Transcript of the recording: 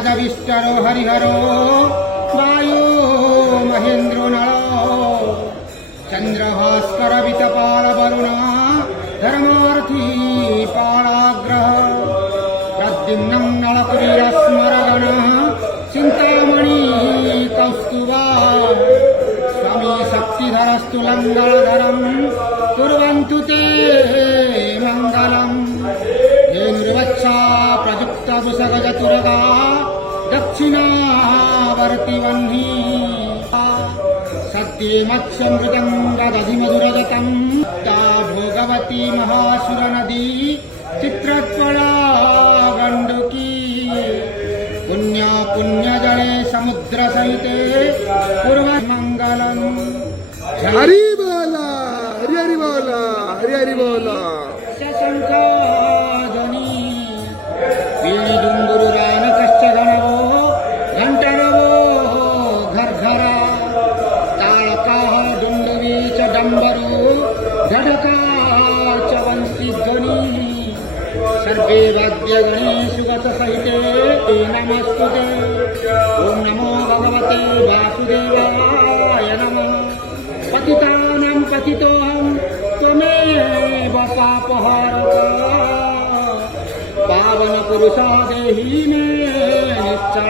गजविष्टरो हरिहरो वायो महेन्द्रो नलो चंद्रभास्कर वितपाल वरुणा धर्मार्थी पालाग्रह प्रद्युम्नं नलपुरीरस्मरगणः चिन्तामणि कौस्तुभा स्वामी शक्तिधरस्तु लङ्गलधरं कुर्वन्तु ते मङ्गलम् धेनुर्वत्सा प्रयुक्तवृषगजतुरगा दक्षिणावर्ति वह्नि सत्ये मत्स्यमृदङ्गदधिमधुरगतं ता भोगवती महासुरनदी चित्रत्वळा गण्डकी पुण्या पुण्यजले समुद्रसहिते कुर्वन्मङ्गलम् हरि बोला हरि हरि बोला हरि हरि बोला शंखाजनी वीणी डुंगुरु रान कश्च गणवो घंटनवो घरघरा ताळकाः डुंडुवी च डंबरू धडका च वंशी ध्वनी सर्वे वाद्य गणेशु गत सहिते ते नमस्तुते ओम नमो भगवते वासुदेवाय नमः पतितानां पतितोऽहं त्वमेव पापहारक पावन पुरुषा देहि मे निश्चल